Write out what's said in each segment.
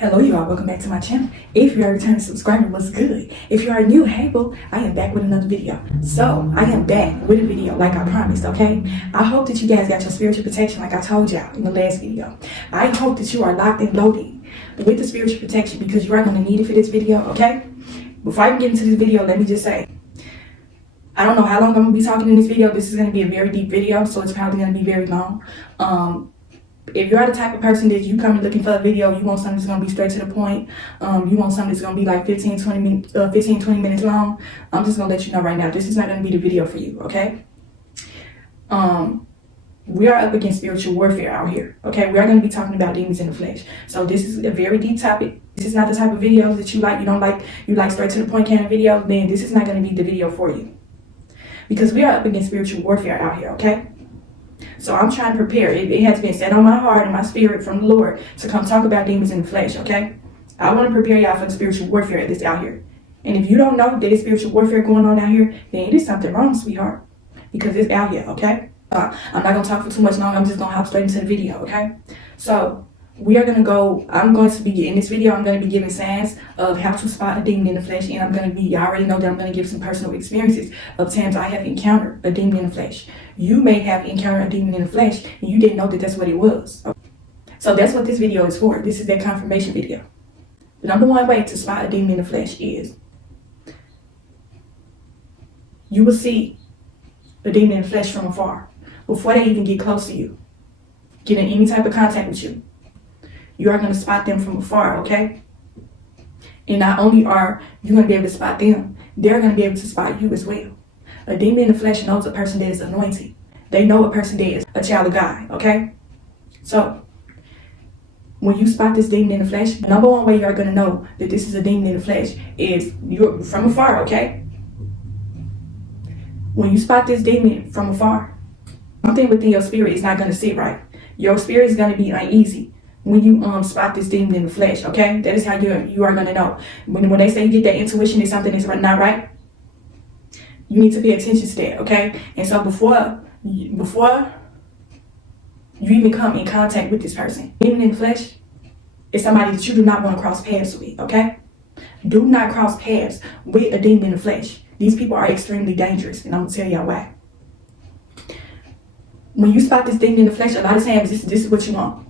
Hello y'all, welcome back to my channel. If you are a returning subscriber, what's good? If you are new, hey boo, I am back with another video. So, I am back with a video like I promised, okay? I hope that you guys got your spiritual protection like I told y'all in the last video. I hope that you are locked and loaded with the spiritual protection because you are going to need it for this video, okay? Before I even get into this video, let me just say, I don't know how long I'm going to be talking in this video. This is going to be a very deep video, so it's probably going to be very long. If you're the type of person that you come looking for a video, you want something that's going to be straight to the point, you want something that's going to be like 15-20 minutes long, I'm just going to let you know right now, this is not going to be the video for you, okay? We are up against spiritual warfare out here, okay? We are going to be talking about demons in the flesh. So this is a very deep topic. This is not the type of videos that you like. You like straight to the point kind of videos, then this is not going to be the video for you. Because we are up against spiritual warfare out here, okay? So I'm trying to prepare. It has been set on my heart and my spirit from the Lord to come talk about demons in the flesh, okay? I want to prepare y'all for the spiritual warfare that's out here. And if you don't know that there's spiritual warfare going on out here, then it is something wrong, sweetheart. Because it's out here, okay? I'm not going to talk for too much long. I'm just going to hop straight into the video, okay? So we are going to go, in this video, I'm going to be giving signs of how to spot a demon in the flesh. And you already know that I'm going to give some personal experiences of times I have encountered a demon in the flesh. You may have encountered a demon in the flesh and you didn't know that that's what it was. So that's what this video is for. This is that confirmation video. The number one way to spot a demon in the flesh is you will see a demon in the flesh from afar before they even get close to you, get in any type of contact with you. You are going to spot them from afar, okay? And not only are you going to be able to spot them, they're going to be able to spot you as well. A demon in the flesh knows a person that is anointed. They know a person that is a child of God, okay? So, when you spot this demon in the flesh, the number one way you are going to know that this is a demon in the flesh is you're from afar, okay? When you spot this demon from afar, something within your spirit is not going to sit right. Your spirit is going to be uneasy when you spot this demon in the flesh, okay? That is how you are going to know. When they say you get that intuition that something is not right, you need to pay attention to that, okay? And so before you even come in contact with this person, demon in the flesh is somebody that you do not want to cross paths with, okay? Do not cross paths with a demon in the flesh. These people are extremely dangerous, and I'm going to tell y'all why. When you spot this demon in the flesh, a lot of times this is what you want.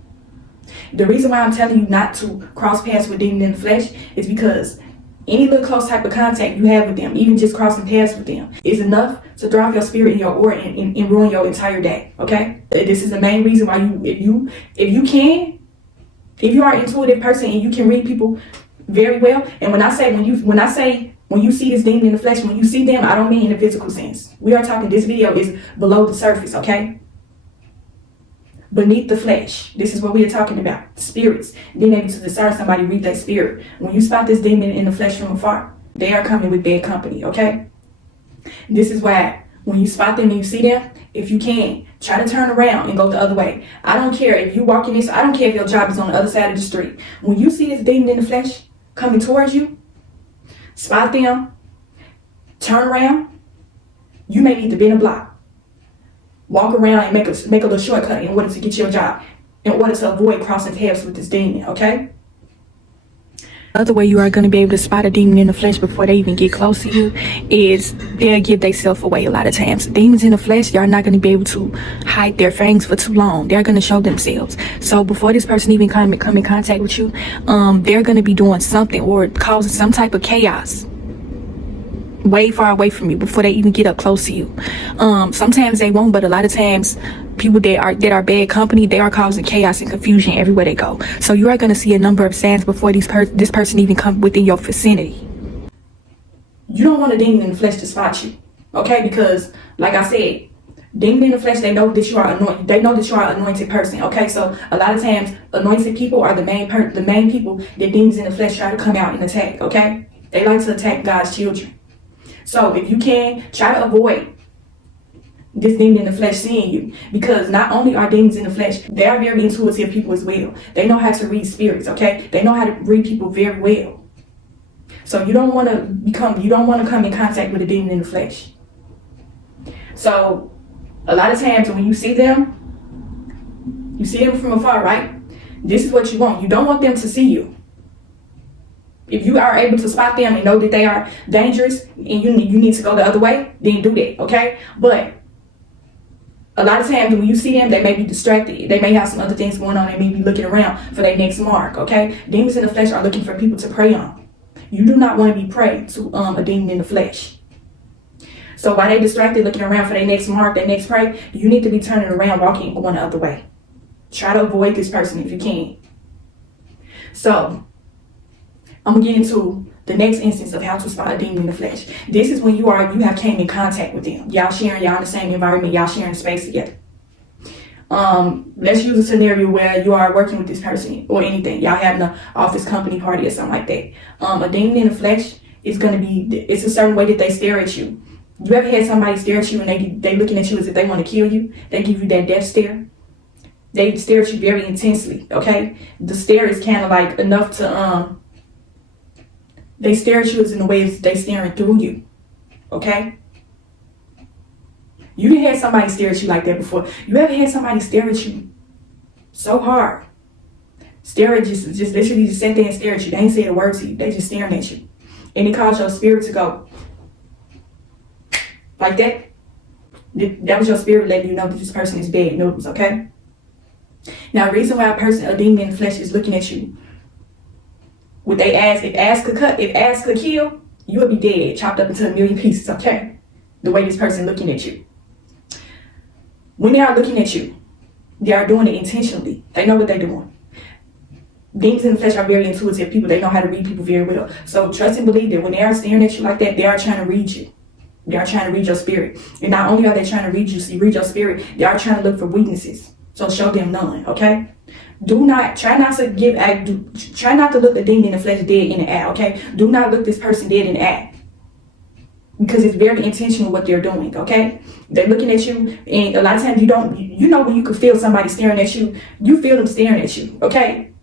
The reason why I'm telling you not to cross paths with demon in the flesh is because any little close type of contact you have with them, even just crossing paths with them, is enough to throw off your spirit in your aura and ruin your entire day, okay? This is the main reason why if you are an intuitive person and you can read people very well, and when you see this demon in the flesh, when you see them, I don't mean in a physical sense. We are talking, this video is below the surface, okay? Beneath the flesh. This is what we are talking about. Spirits. Being able to discern somebody, read their spirit. When you spot this demon in the flesh from afar, they are coming with bad company, okay? This is why when you spot them and you see them, if you can, try to turn around and go the other way. I don't care if you walk in this, I don't care if your job is on the other side of the street. When you see this demon in the flesh coming towards you, spot them, turn around, you may need to bend a block. Walk around and make a little shortcut in order to get your job, in order to avoid crossing paths with this demon, okay? Another way you are going to be able to spot a demon in the flesh before they even get close to you is they'll give themselves away a lot of times. Demons in the flesh, they're not going to be able to hide their fangs for too long. They're going to show themselves. So before this person even come in contact with you, they're going to be doing something or causing some type of chaos way far away from you before they even get up close to you. Sometimes they won't, but a lot of times people that are bad company, they are causing chaos and confusion everywhere they go. So you are going to see a number of signs before this person even come within your vicinity. You don't want a demon in the flesh to spot you, okay? Because like I said, demon in the flesh, they know that you are anointed. They know that you are an anointed person, okay? So a lot of times anointed people are the main people that demons in the flesh try to come out and attack, okay? They like to attack God's children. So if you can, try to avoid this demon in the flesh seeing you, because not only are demons in the flesh, they are very intuitive people as well. They know how to read spirits, okay? They know how to read people very well. So you don't want to come in contact with a demon in the flesh. So a lot of times when you see them from afar, right? This is what you want. You don't want them to see you. If you are able to spot them and know that they are dangerous and you need to go the other way, then do that, okay? But a lot of times when you see them, they may be distracted. They may have some other things going on. They may be looking around for their next mark, okay? Demons in the flesh are looking for people to prey on. You do not want to be prey to a demon in the flesh. So while they distracted looking around for their next mark, their next prey, you need to be turning around, walking, and going the other way. Try to avoid this person if you can. So I'm gonna get into the next instance of how to spot a demon in the flesh. This is when you have came in contact with them. Y'all in the same environment, y'all sharing space together. Let's use a scenario where you are working with this person or anything. Y'all having an office company party or something like that. A demon in the flesh is gonna be, it's a certain way that they stare at you. You ever had somebody stare at you and they looking at you as if they want to kill you? They give you that death stare. They stare at you very intensely, okay? The stare is kind of like enough to, they stare at you as in the way they staring through you, okay? You didn't have somebody stare at you like that before. You ever had somebody stare at you so hard? Stare at just literally just sit there and stare at you. They ain't saying a word to you. They just staring at you. And it caused your spirit to go like that. That was your spirit letting you know that this person is bad news, okay? Now, the reason why a demon in the flesh is looking at you, with they ass, if ass could kill, you would be dead, chopped up into a million pieces, okay? The way this person looking at you. When they are looking at you, they are doing it intentionally. They know what they're doing. Demons in the flesh are very intuitive people. They know how to read people very well. So trust and believe that when they are staring at you like that, they are trying to read you. They are trying to read your spirit. And not only are they trying to read your spirit, they are trying to look for weaknesses. So show them none, okay? Try not to look the demon in the flesh dead in the eye, okay? Do not look this person dead in the eye. Because it's very intentional what they're doing, okay? They're looking at you, and a lot of times you know when you can feel somebody staring at you, you feel them staring at you, okay?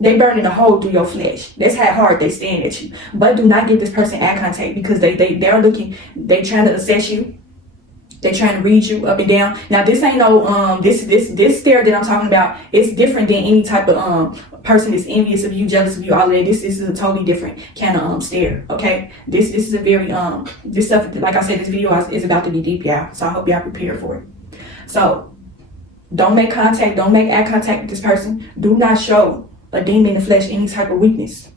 They burning a hole through your flesh. That's how hard they staring at you. But do not give this person eye contact because they're looking, they trying to assess you. They're trying to read you up and down. Now this ain't no this stare that I'm talking about. It's different than any type of person that's envious of you, jealous of you, all of that. This is a totally different kind of stare. Okay, this is a very this stuff. Like I said, this video is about to be deep, y'all. So I hope y'all prepared for it. So don't make contact. Don't make eye contact with this person. Do not show a demon in the flesh any type of weakness.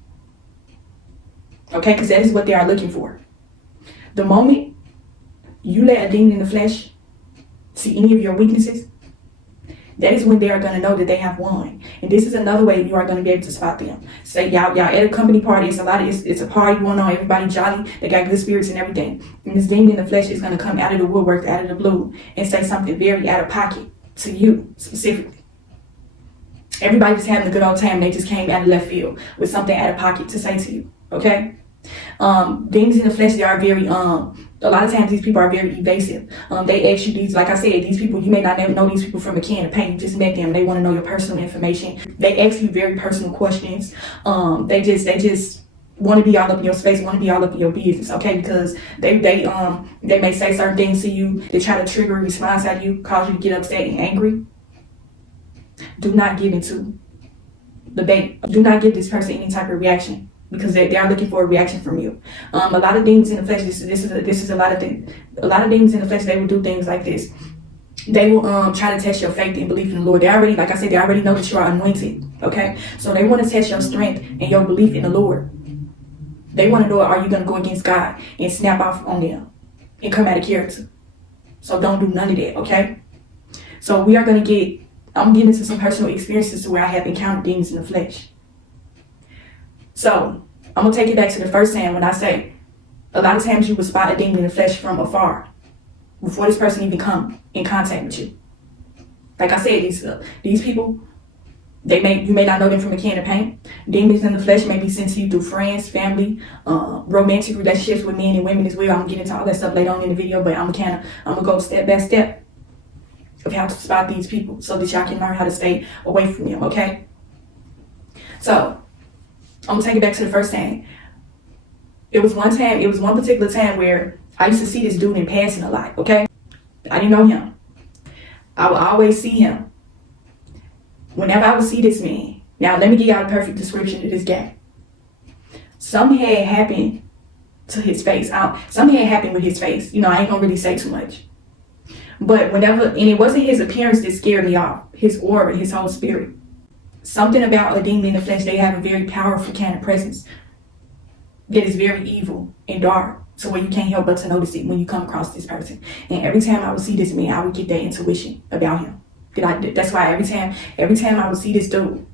Okay, because that is what they are looking for. The moment you let a demon in the flesh see any of your weaknesses, that is when they are going to know that they have won. And this is another way you are going to be able to spot them. Say y'all at a company party, it's a party going on, everybody jolly, they got good spirits and everything. And this demon in the flesh is going to come out of the woodwork, out of the blue, and say something very out of pocket to you specifically. Everybody just having a good old time, they just came out of left field with something out of pocket to say to you, okay? Demons in the flesh, they are very, a lot of times these people are very evasive. They ask you these, like I said, these people, you may not never know these people from a can of paint. You just met them. They want to know your personal information. They ask you very personal questions. They just want to be all up in your space, want to be all up in your business, okay? Because they may say certain things to you. They try to trigger a response out of you, cause you to get upset and angry. Do not give into the bait. Do not give this person any type of reaction, because they are looking for a reaction from you. A lot of demons in the flesh, this is a lot of things. A lot of demons in the flesh, they will do things like this. They will try to test your faith and belief in the Lord. They already, like I said, they already know that you are anointed, okay? So they want to test your strength and your belief in the Lord. They want to know, are you going to go against God and snap off on them and come out of character? So don't do none of that, okay? So I'm getting into some personal experiences to where I have encountered demons in the flesh. So I'm gonna take it back to the first time when I say a lot of times you will spot a demon in the flesh from afar before this person even come in contact with you. Like I said, these people, you may not know them from a can of paint. Demons in the flesh may be sent to you through friends, family, romantic relationships with men and women as well. I'm gonna get into all that stuff later on in the video, but I'm gonna go step by step of how to spot these people so that y'all can learn how to stay away from them, okay? So I'm gonna take it back to the first time. It was one particular time where I used to see this dude in passing a lot, okay? I didn't know him. I would always see him. Whenever I would see this man, now let me give y'all a perfect description of this guy. Something had happened to his face. Something had happened with his face. I ain't gonna really say too much. But and it wasn't his appearance that scared me off. His aura, his whole spirit. Something about a demon in the flesh, they have a very powerful kind of presence that is very evil and dark. So where you can't help but to notice it when you come across this person. And every time I would see this man, I would get that intuition about him. That's why every time I would see this dude,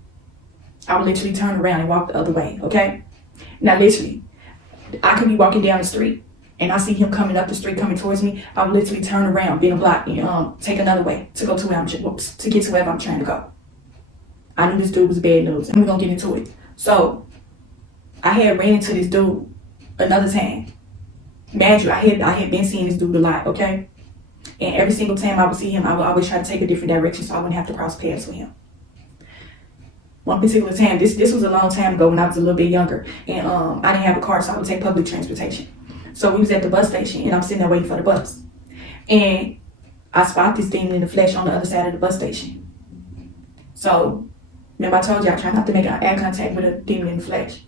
I would literally turn around and walk the other way, okay? Now literally, I could be walking down the street and I see him coming up the street, coming towards me. I would literally turn around, being a block, and take another way to go to to get to wherever I'm trying to go. I knew this dude was bad news, and we're gonna get into it. So I had ran into this dude another time. Mind you, I had been seeing this dude a lot, okay? And every single time I would see him, I would always try to take a different direction so I wouldn't have to cross paths with him. One particular time, this was a long time ago when I was a little bit younger, and I didn't have a car, so I would take public transportation. So we was at the bus station, and I'm sitting there waiting for the bus. And I spot this demon in the flesh on the other side of the bus station. So, remember I told you I try not to make eye contact with a demon in the flesh.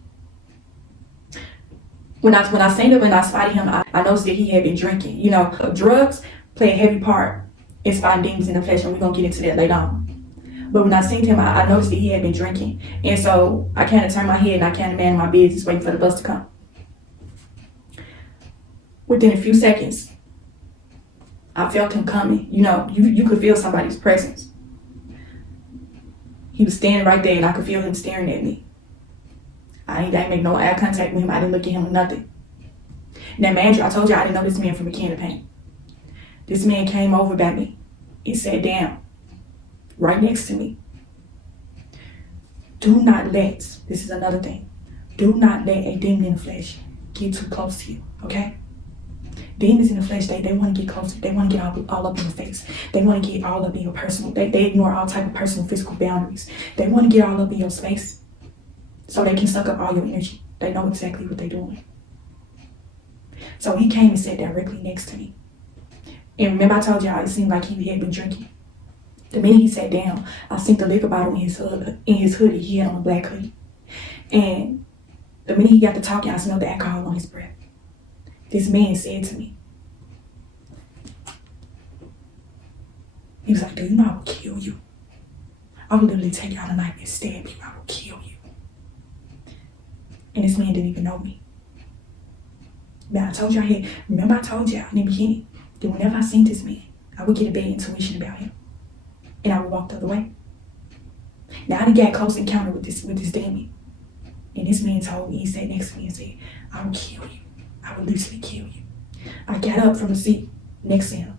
When I seen him and I spotted him, I noticed that he had been drinking. Drugs play a heavy part in spotting demons in the flesh, and we're going to get into that later on. But when I seen him, I noticed that he had been drinking. And so I kind of turned my head and I kind of minded my business waiting for the bus to come. Within a few seconds, I felt him coming. You could feel somebody's presence. He was standing right there and I could feel him staring at me. I didn't make no eye contact with him. I didn't look at him or nothing. Now, man, I told you I didn't know this man from a can of paint. This man came over by me and sat down right next to me. Do not let, this is another thing, do not let a demon in the flesh get too close to you, okay? Demons in the flesh, they want to get closer. They want to get all up in your face. They want to get all up in your personal, they ignore all type of personal physical boundaries. They want to get all up in your space so they can suck up all your energy. They know exactly what they're doing. So he came and sat directly next to me. And remember I told y'all it seemed like he had been drinking. The minute he sat down, I seen the liquor bottle in his hoodie. He had on a black hoodie. And the minute he got to talking, I smelled the alcohol on his breath. This man said to me, he was like, do you know I will kill you? I will literally take you out a knife and stab you. I will kill you. And this man didn't even know me. But I told y'all here, remember I told y'all in the beginning that whenever I seen this man, I would get a bad intuition about him. And I would walk the other way. Now I done got close encounter with this demon. And this man told me, he sat next to me and said, I will kill you. I will literally kill you. I got up from the seat next to him.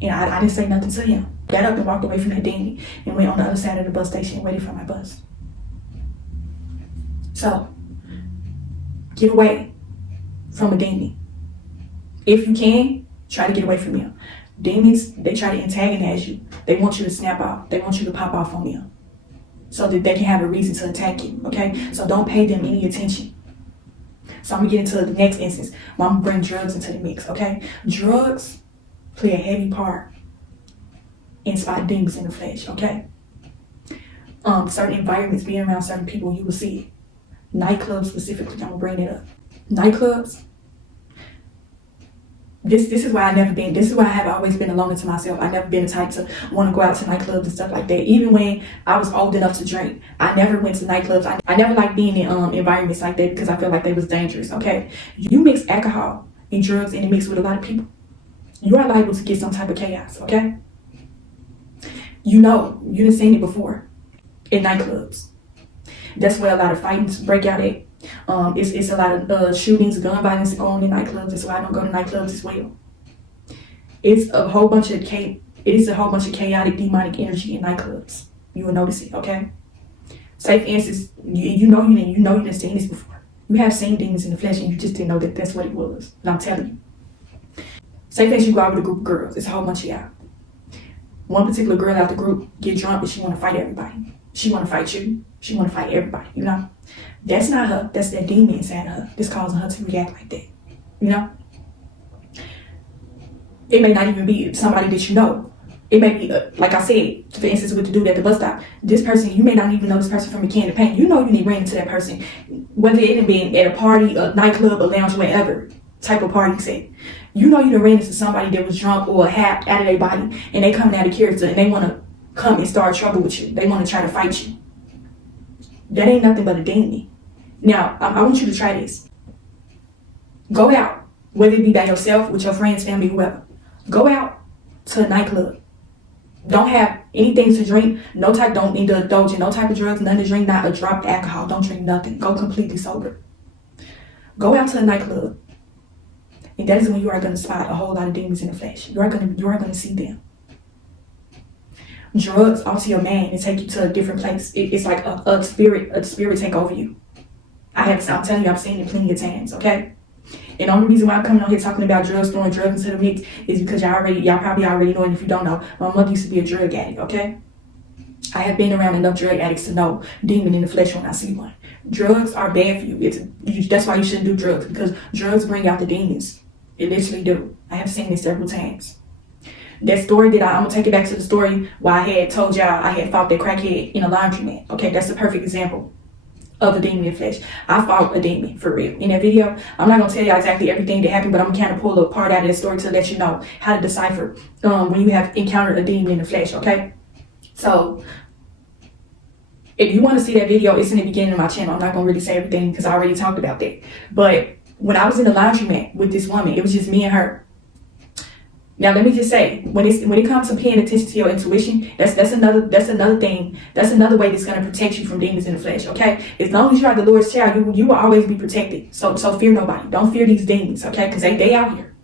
And I didn't say nothing to him. Got up and walked away from that demon and went on the other side of the bus station and waited for my bus. So, get away from a demon. If you can, try to get away from them. Demons, they try to antagonize you. They want you to snap off. They want you to pop off on them so that they can have a reason to attack you, okay? So don't pay them any attention. So I'm gonna get into the next instance where I'm gonna bring drugs into the mix, okay? Drugs play a heavy part in spotting demons in the flesh, okay? Certain environments, being around certain people, you will see it. Nightclubs specifically, I'm gonna bring it up. Nightclubs, this is why I have always been alone to myself. I never been the type to want to go out to nightclubs and stuff like that. Even when I was old enough to drink, I never went to nightclubs. I never liked being in environments like that because I felt like they was dangerous, okay? You mix alcohol and drugs and it mix with a lot of people, you are liable to get some type of chaos, okay? You done seen it before in nightclubs. That's where a lot of fights break out at. It's a lot of shootings, gun violence going on in nightclubs. That's why I don't go to nightclubs as well. It's a whole bunch of chaotic, demonic energy in nightclubs. You will notice it, okay? Say for instance, you done seen this before. You have seen demons in the flesh and you just didn't know that that's what it was. And I'm telling you. Say for instance, you go out with a group of girls. It's a whole bunch of y'all. One particular girl out the group get drunk and she want to fight everybody. She want to fight you. She want to fight everybody, That's not her. That's that demon inside of her that's causing her to react like that, It may not even be somebody that you know. It may be, like I said, for instance, with the dude at the bus stop. This person, you may not even know this person from a can of paint. You ran into that person whether it had been at a party, a nightclub, a lounge, wherever type of party set. You know you done ran into somebody that was drunk or half out of their body, and they coming out of character, and they want to come and start trouble with you. They want to try to fight you. That ain't nothing but a demon. Now, I want you to try this. Go out, whether it be by yourself, with your friends, family, whoever. Go out to a nightclub. Don't have anything to drink. Don't indulge in no type of drugs, nothing to drink, not a drop of alcohol. Don't drink nothing. Go completely sober. Go out to a nightclub. And that is when you are going to spot a whole lot of demons in the flesh. You are going to see them. Drugs alter your man and take you to a different place. It's like a spirit take over you. I'm telling you, I've seen it plenty of times, okay? And the only reason why I'm coming on here talking about drugs, throwing drugs into the mix, is because y'all probably already know, and if you don't know, my mother used to be a drug addict, okay? I have been around enough drug addicts to know demon in the flesh when I see one. Drugs are bad for you. That's why you shouldn't do drugs, because drugs bring out the demons. It literally do. I have seen this several times. That story I'm gonna take it back to the story where I had told y'all I had fought that crackhead in a laundromat. Okay, that's a perfect example of a demon in the flesh. I fought a demon for real. In that video, I'm not gonna tell y'all exactly everything that happened, but I'm gonna kind of pull a part out of the story to let you know how to decipher when you have encountered a demon in the flesh, okay? So, if you want to see that video, it's in the beginning of my channel. I'm not gonna really say everything because I already talked about that. But when I was in the laundromat with this woman, it was just me and her. Now let me just say, when it comes to paying attention to your intuition, that's another thing. That's another way that's gonna protect you from demons in the flesh. Okay, as long as you are the Lord's child, you will always be protected. So fear nobody. Don't fear these demons. Okay, because they out here.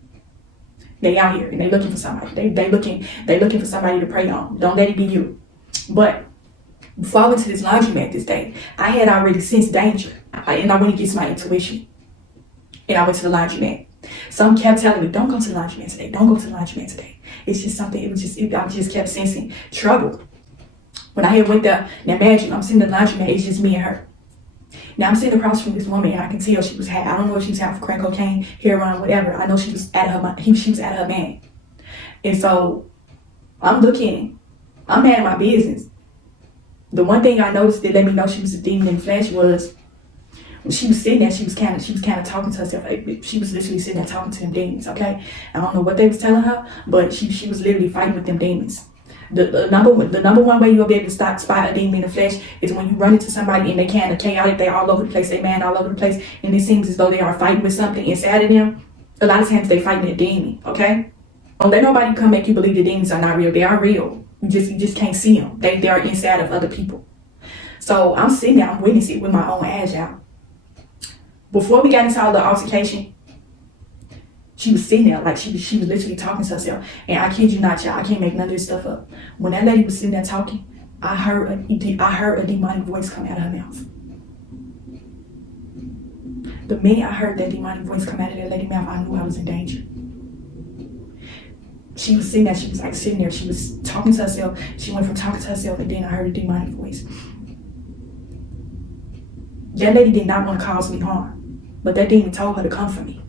They out here and they looking for somebody. They looking for somebody to prey on. Don't let it be you. But before I went to this laundromat this day, I had already sensed danger, and I went against my intuition. And I went to the laundromat. Some kept telling me, don't go to the laundromat today. Don't go to the laundromat today. It's just something, I just kept sensing trouble. When I had went there, now imagine, I'm sitting in the laundromat, it's just me and her. Now I'm sitting across from this woman, and I can tell she was high. I don't know if she was high for crack cocaine, heroin, whatever. I know she was out of her mind. And so I'm mad at my business. The one thing I noticed that let me know she was a demon in the flesh was when she was sitting there, she was kind of talking to herself. She was literally sitting there talking to them demons, okay? I don't know what they was telling her, but she was literally fighting with them demons. The number one way you'll be able to spot a demon in the flesh is when you run into somebody and they kind of chaotic, they all over the place, they man all over the place, and it seems as though they are fighting with something inside of them. A lot of times they fighting a demon, okay? Don't let nobody come make you believe the demons are not real. They are real. You just can't see them. They are inside of other people. So I'm sitting there, I'm witnessing it with my own eyes, y'all. Before we got into all the altercation, she was sitting there like she was literally talking to herself. And I kid you not, y'all, I can't make none of this stuff up. When that lady was sitting there talking, I heard a demonic voice come out of her mouth. The minute I heard that demonic voice come out of that lady's mouth, I knew I was in danger. She was sitting there, she was like sitting there, she was talking to herself. She went from talking to herself, and then I heard a demonic voice. That lady did not want to cause me harm, but that demon told her to come for me.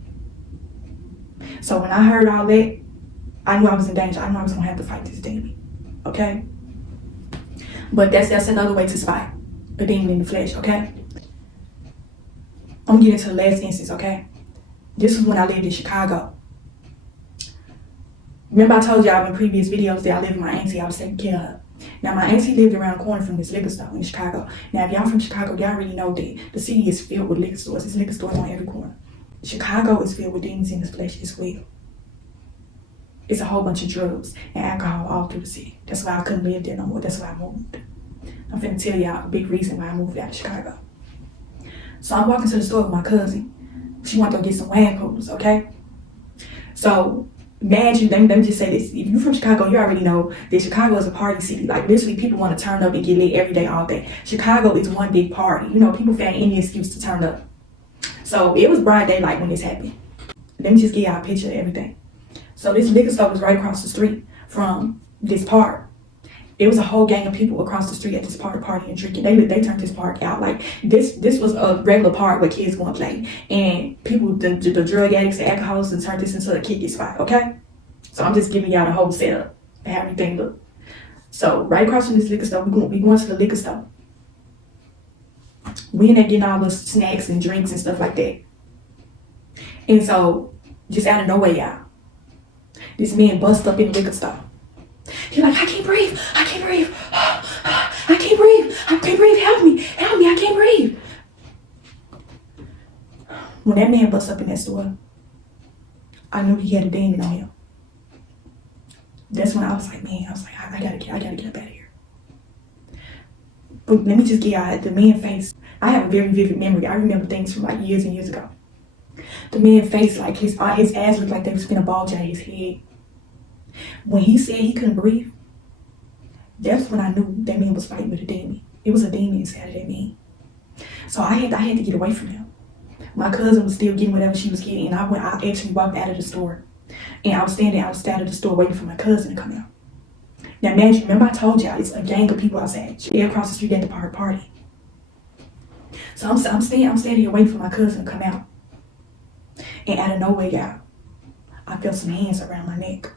So when I heard all that, I knew I was in danger. I knew I was going to have to fight this demon, okay? But that's another way to spot a demon in the flesh, okay? I'm going to get into the last instance, okay? This was when I lived in Chicago. Remember I told y'all in previous videos that I lived with my auntie, I was taking care of her. Now, my auntie lived around the corner from this liquor store in Chicago. Now, if y'all from Chicago, y'all already know that the city is filled with liquor stores. There's liquor stores on every corner. Chicago is filled with demons in the flesh as well. It's a whole bunch of drugs and alcohol all through the city. That's why I couldn't live there no more. That's why I moved. I'm finna tell y'all a big reason why I moved out of Chicago. So I'm walking to the store with my cousin. She wanted to go get some wine coolers, okay? So imagine, let me just say this. If you're from Chicago, you already know that Chicago is a party city. Like, literally, people want to turn up and get lit every day, all day. Chicago is one big party. You know, people find any excuse to turn up. So it was broad daylight when this happened. Let me just give y'all a picture of everything. So this liquor store was right across the street from this park. It was a whole gang of people across the street at this park partying and drinking. They turned this park out. Like, this was a regular park where kids go and play. And people, the drug addicts, the alcoholics, and turned this into a kicky spot, okay? So I'm just giving y'all the whole setup and how everything look. So right across from this liquor store, we going to the liquor store. We in there getting all the snacks and drinks and stuff like that. And so, just out of nowhere, y'all, this man bust up in the liquor store. He's like, I can't breathe, I can't breathe, I can't breathe, I can't breathe, help me, I can't breathe. When that man bust up in that store, I knew he had a demon on him. That's when I was like, man, I gotta get up out of here. But let me just get y'all the man's face. I have a very vivid memory. I remember things from like years and years ago. The man's face, like his ass looked like they was gonna bulge out of his head. When he said he couldn't breathe, that's when I knew that man was fighting with a demon. It was a demon inside of that man. So I had to get away from him. My cousin was still getting whatever she was getting, and I actually walked out of the store. And I was standing outside of the store waiting for my cousin to come out. Now imagine, remember I told y'all, it's a gang of people outside. They're across the street at the party. So I'm standing here waiting for my cousin to come out. And out of nowhere, y'all, I felt some hands around my neck.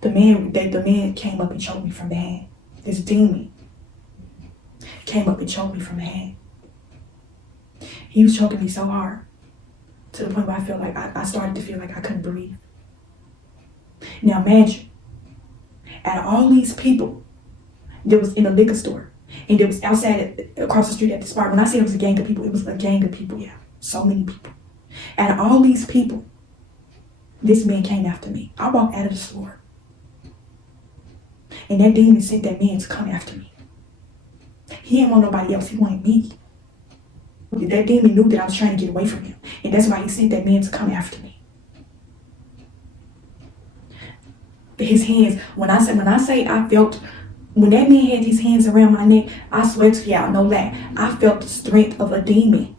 The man came up and choked me from behind. This demon came up and choked me from behind. He was choking me so hard to the point where I felt like I started to feel like I couldn't breathe. Now imagine, out of all these people that was in the liquor store and that was outside across the street at the spot, when I said it was a gang of people, it was a gang of people, yeah. So many people. Out of all these people, this man came after me. I walked out of the store. And that demon sent that man to come after me. He didn't want nobody else, he wanted me. That demon knew that I was trying to get away from him. And that's why he sent that man to come after me. His hands, when I say I felt, when that man had his hands around my neck, I swear to y'all, no lie, I felt the strength of a demon.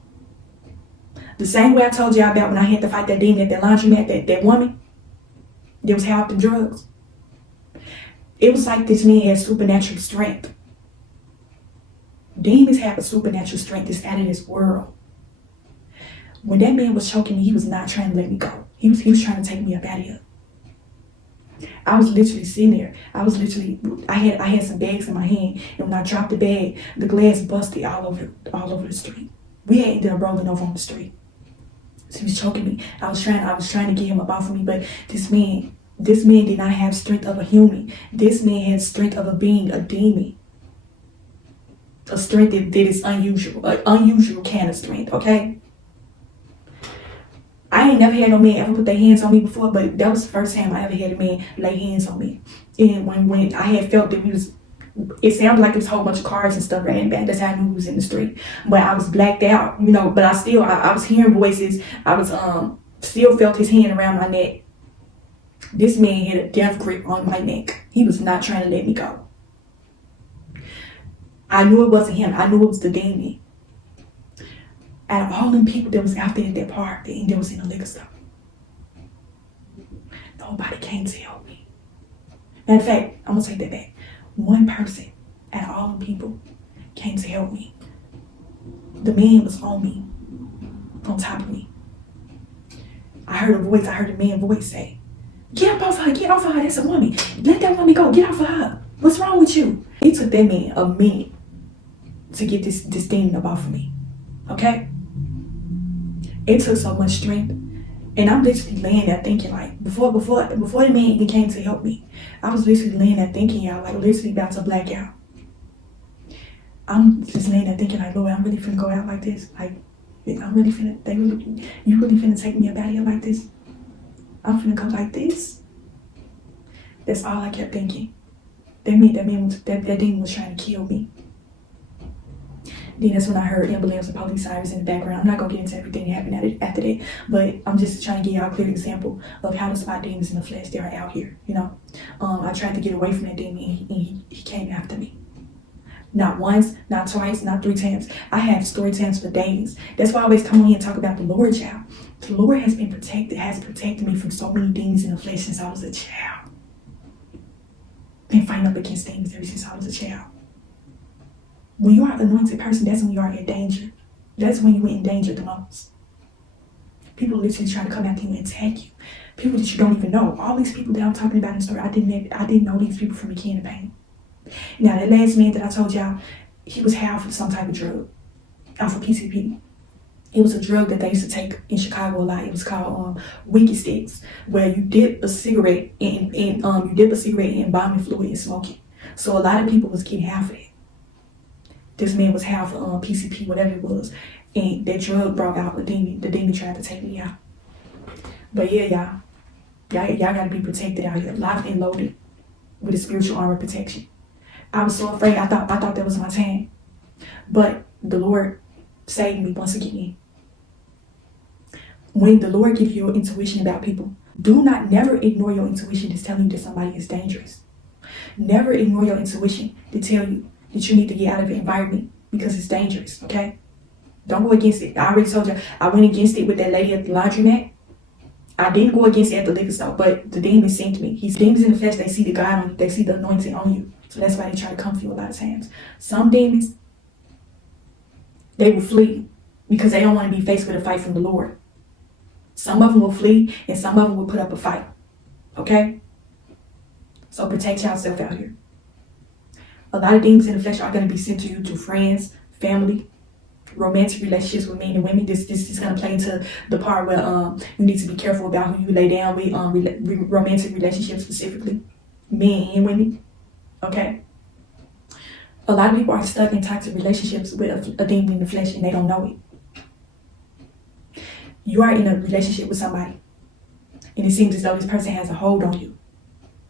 The same way I told y'all about when I had to fight that demon at that laundromat, that woman that was high up in drugs. It was like this man had supernatural strength. Demons have a supernatural strength that's out of this world. When that man was choking me, he was not trying to let me go. He was trying to take me up out of here. I was literally sitting there. I had some bags in my hand, and when I dropped the bag, the glass busted all over the street. We had ended up rolling over on the street. So he was choking me. I was trying to get him up off of me, but this man did not have strength of a human. This man had strength of a being, a demon. A strength that is unusual, an unusual kind of strength, okay? I ain't never had no man ever put their hands on me before, but that was the first time I ever had a man lay hands on me. And when I had felt that it sounded like it was a whole bunch of cars and stuff ran back. That's how I knew he was in the street. But I was blacked out, but I was hearing voices. I was still felt his hand around my neck. This man had a death grip on my neck. He was not trying to let me go. I knew it wasn't him. I knew it was the demon. Out of all them people that was out there at that party and that was in the liquor store, nobody came to help me. Matter of fact, I'm gonna take that back. One person out of all them people came to help me. The man was on me, on top of me. I heard a man's voice say, get up off her, that's a woman. Let that woman go, get off of her. What's wrong with you? It took that man a minute to get this demon up off of me, okay? It took so much strength. And I'm literally laying there thinking, like, before the man even came to help me, I was literally laying there thinking, y'all, like, literally about to black out. I'm just laying there thinking, like, Lord, I'm really finna go out like this. Like, I'm really finna, you really finna take me up out of here like this? I'm finna go like this? That's all I kept thinking. That demon was trying to kill me. Then that's when I heard ambulance and police sirens in the background. I'm not going to get into everything that happened after that, but I'm just trying to give y'all a clear example of how to spot demons in the flesh. They are out here, I tried to get away from that demon, and he came after me. Not once, not twice, not 3 times. I have story times for days. That's why I always come on here and talk about the Lord, child. The Lord has protected me from so many demons in the flesh since I was a child. Been fighting up against demons ever since I was a child. When you are an anointed person, that's when you are in danger. That's when you're in danger the most. People literally trying to come after you and attack you. People that you don't even know. All these people that I'm talking about in the story, I didn't know these people from a can of paint. Now, that last man that I told y'all, he was high for some type of drug, off of PCP. It was a drug that they used to take in Chicago a lot. It was called Winky Sticks, where you dip a cigarette in embalming fluid and smoke it. So a lot of people was getting half of it. This man was half PCP, whatever it was, and that drug brought out the demon. The demon tried to take me out. But yeah, y'all gotta be protected out here, locked and loaded with a spiritual armor protection. I was so afraid. I thought that was my time, but the Lord saved me once again. When the Lord gives you intuition about people, never ignore your intuition that's telling you that somebody is dangerous. Never ignore your intuition to tell you that you need to get out of the environment because it's dangerous, okay? Don't go against it. I already told you, I went against it with that lady at the laundromat. I didn't go against it at the liquor store, but the demon sent me. Demons in the flesh, they see the God on you, they see the anointing on you. So that's why they try to come for you a lot of times. Some demons, they will flee because they don't want to be faced with a fight from the Lord. Some of them will flee and some of them will put up a fight. Okay? So protect yourself out here. A lot of demons in the flesh are going to be sent to you through friends, family, romantic relationships with men and women. This is going to play into the part where you need to be careful about who you lay down with, romantic relationships specifically, men and women. Okay? A lot of people are stuck in toxic relationships with a demon in the flesh and they don't know it. You are in a relationship with somebody and it seems as though this person has a hold on you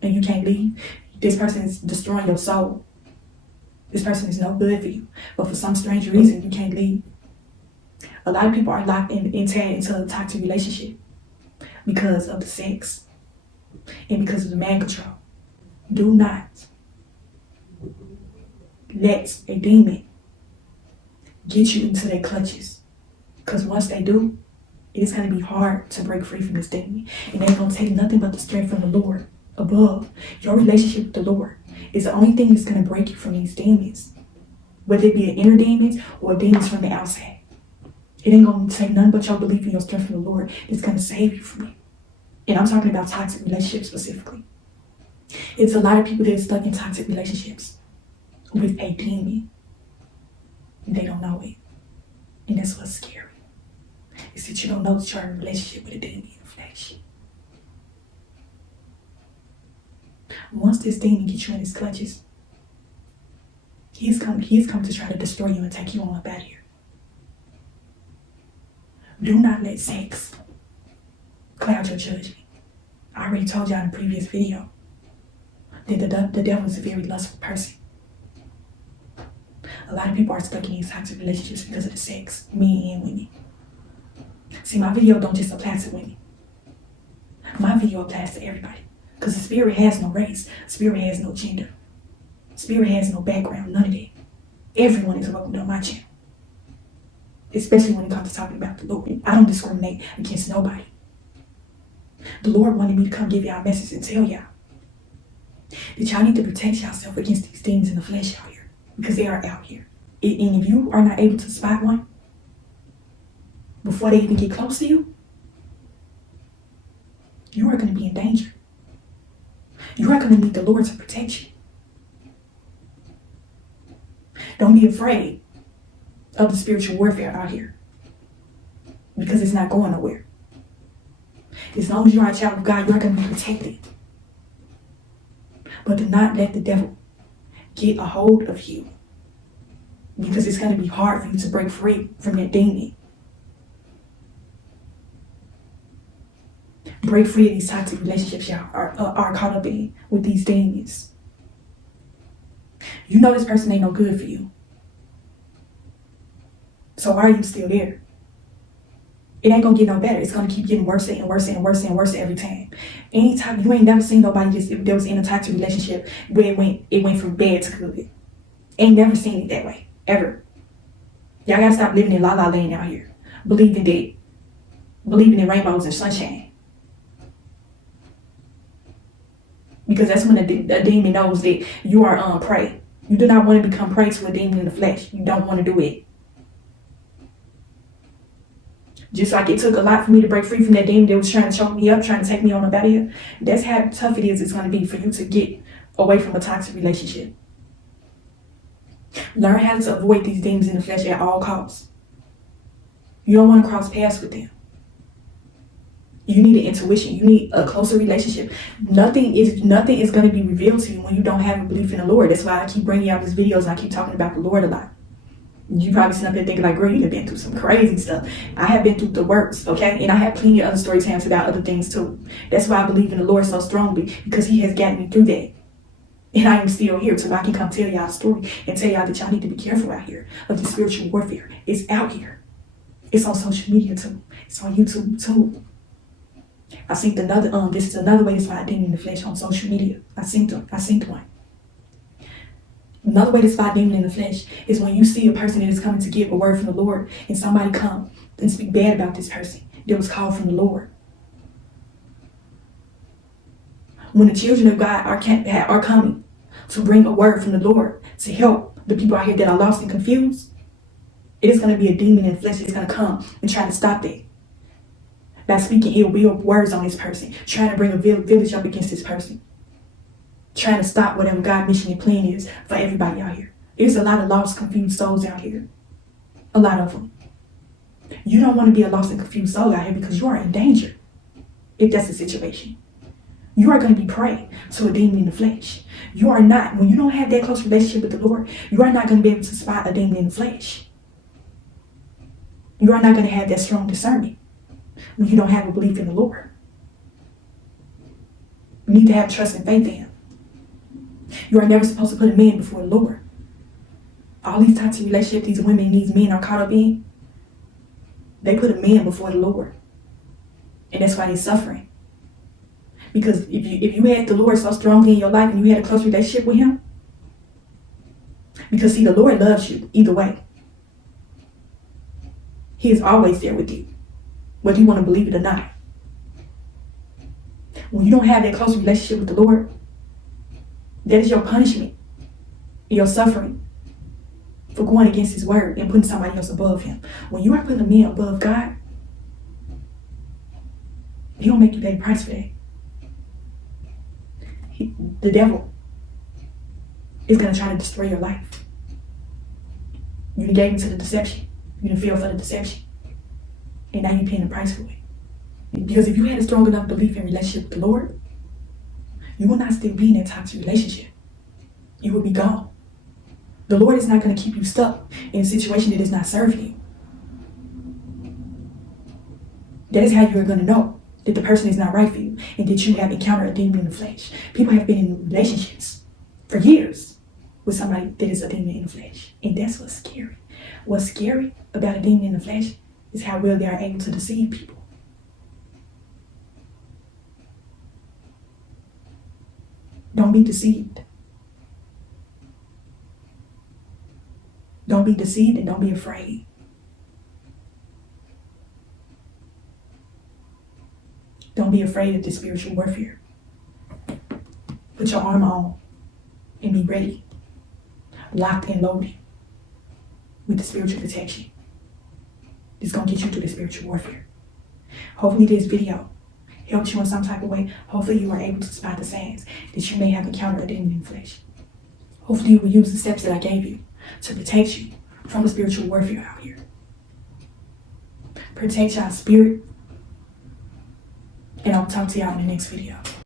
and you can't leave. This person is destroying your soul. This person is no good for you, but for some strange reason you can't leave. A lot of people are locked and tagged into a toxic relationship because of the sex and because of the man control. Do not let a demon get you into their clutches, because once they do, it's going to be hard to break free from this demon. And they're going to take nothing but the strength from the Lord above. Your relationship with the Lord is the only thing that's going to break you from these demons. Whether it be an inner demons or demons from the outside. It ain't going to take nothing but your belief in your strength from the Lord that's going to save you from it. And I'm talking about toxic relationships specifically. It's a lot of people that are stuck in toxic relationships with a demon. And they don't know it. And that's what's scary. Is that you don't know that you're in a relationship with a demon in the flesh. Once this demon gets you in his clutches, he's come to try to destroy you and take you on up out of here. Do not let sex cloud your judgment. I already told y'all in the previous video that the devil is a very lustful person. A lot of people are stuck in these toxic relationships because of the sex, men and women. See, my video don't just apply to women. My video applies to everybody. Because the spirit has no race. Spirit has no gender. Spirit has no background. None of that. Everyone is welcome on my channel. Especially when it comes to talking about the Lord. I don't discriminate against nobody. The Lord wanted me to come give y'all a message and tell y'all that y'all need to protect yourself against these demons in the flesh out here. Because they are out here. And if you are not able to spot one before they even get close to you, you are going to be in danger. You are going to need the Lord to protect you. Don't be afraid of the spiritual warfare out here, because it's not going nowhere. As long as you are a child of God, you are going to be protected. But do not let the devil get a hold of you, because it's going to be hard for you to break free from that demon. Break free of these toxic relationships y'all are caught up in with these demons. You know this person ain't no good for you. So why are you still there? It ain't gonna get no better. It's gonna keep getting worse and worse and worse and worse every time. Anytime, you ain't never seen nobody that was in a toxic relationship where it went from bad to good. Ain't never seen it that way, ever. Y'all gotta stop living in la la land out here. Believing in rainbows and sunshine. Because that's when a demon knows that you are prey. You do not want to become prey to a demon in the flesh. You don't want to do it. Just like it took a lot for me to break free from that demon that was trying to choke me up, trying to take me on up out of here. That's how tough it is. It's going to be for you to get away from a toxic relationship. Learn how to avoid these demons in the flesh at all costs. You don't want to cross paths with them. You need an intuition. You need a closer relationship. Nothing is going to be revealed to you when you don't have a belief in the Lord. That's why I keep bringing out these videos and I keep talking about the Lord a lot. You probably sitting up there thinking like, girl, you've been through some crazy stuff. I have been through the worst, okay? And I have plenty of other story times about other things too. That's why I believe in the Lord so strongly, because he has gotten me through that. And I am still here so I can come tell y'all a story and tell y'all that y'all need to be careful out here of the spiritual warfare. It's out here. It's on social media too. It's on YouTube too. I seen another, this is another way to spot demon in the flesh on social media. I seen one. Another way to spot demon in the flesh is when you see a person that is coming to give a word from the Lord and somebody come and speak bad about this person that was called from the Lord. When the children of God are coming to bring a word from the Lord to help the people out here that are lost and confused, it is going to be a demon in the flesh that's going to come and try to stop that. By speaking ill will words on this person, trying to bring a village up against this person, trying to stop whatever God's mission and plan is for everybody out here. There's a lot of lost, confused souls out here. A lot of them. You don't want to be a lost and confused soul out here because you are in danger if that's the situation. You are going to be prey to a demon in the flesh. You are not, when you don't have that close relationship with the Lord, you are not going to be able to spot a demon in the flesh. You are not going to have that strong discernment when you don't have a belief in the Lord. You need to have trust and faith in him. You are never supposed to put a man before the Lord. All these types of relationships these women and these men are caught up in, they put a man before the Lord. And that's why they're suffering. Because if you had the Lord so strongly in your life and you had a close relationship with him, because see, the Lord loves you either way. He is always there with you, whether you want to believe it or not. When you don't have that close relationship with the Lord, that is your punishment, your suffering for going against his word and putting somebody else above him. When you are putting a man above God, he don't make you pay the price for that. The devil is going to try to destroy your life. You gave into the deception. You didn't feel for the deception. And now you're paying the price for it. Because if you had a strong enough belief in relationship with the Lord, you will not still be in that toxic relationship. You will be gone. The Lord is not going to keep you stuck in a situation that is not serving you. That is how you are going to know that the person is not right for you and that you have encountered a demon in the flesh. People have been in relationships for years with somebody that is a demon in the flesh. And that's what's scary. What's scary about a demon in the flesh is how well they are able to deceive people. Don't be deceived. Don't be deceived and don't be afraid. Don't be afraid of the spiritual warfare. Put your armor on and be ready, locked and loaded with the spiritual protection. It's going to get you through the spiritual warfare. Hopefully this video helps you in some type of way. Hopefully you are able to spot the signs that you may have encountered a demon in the flesh. Hopefully you will use the steps that I gave you to protect you from the spiritual warfare out here. Protect your spirit. And I'll talk to y'all in the next video.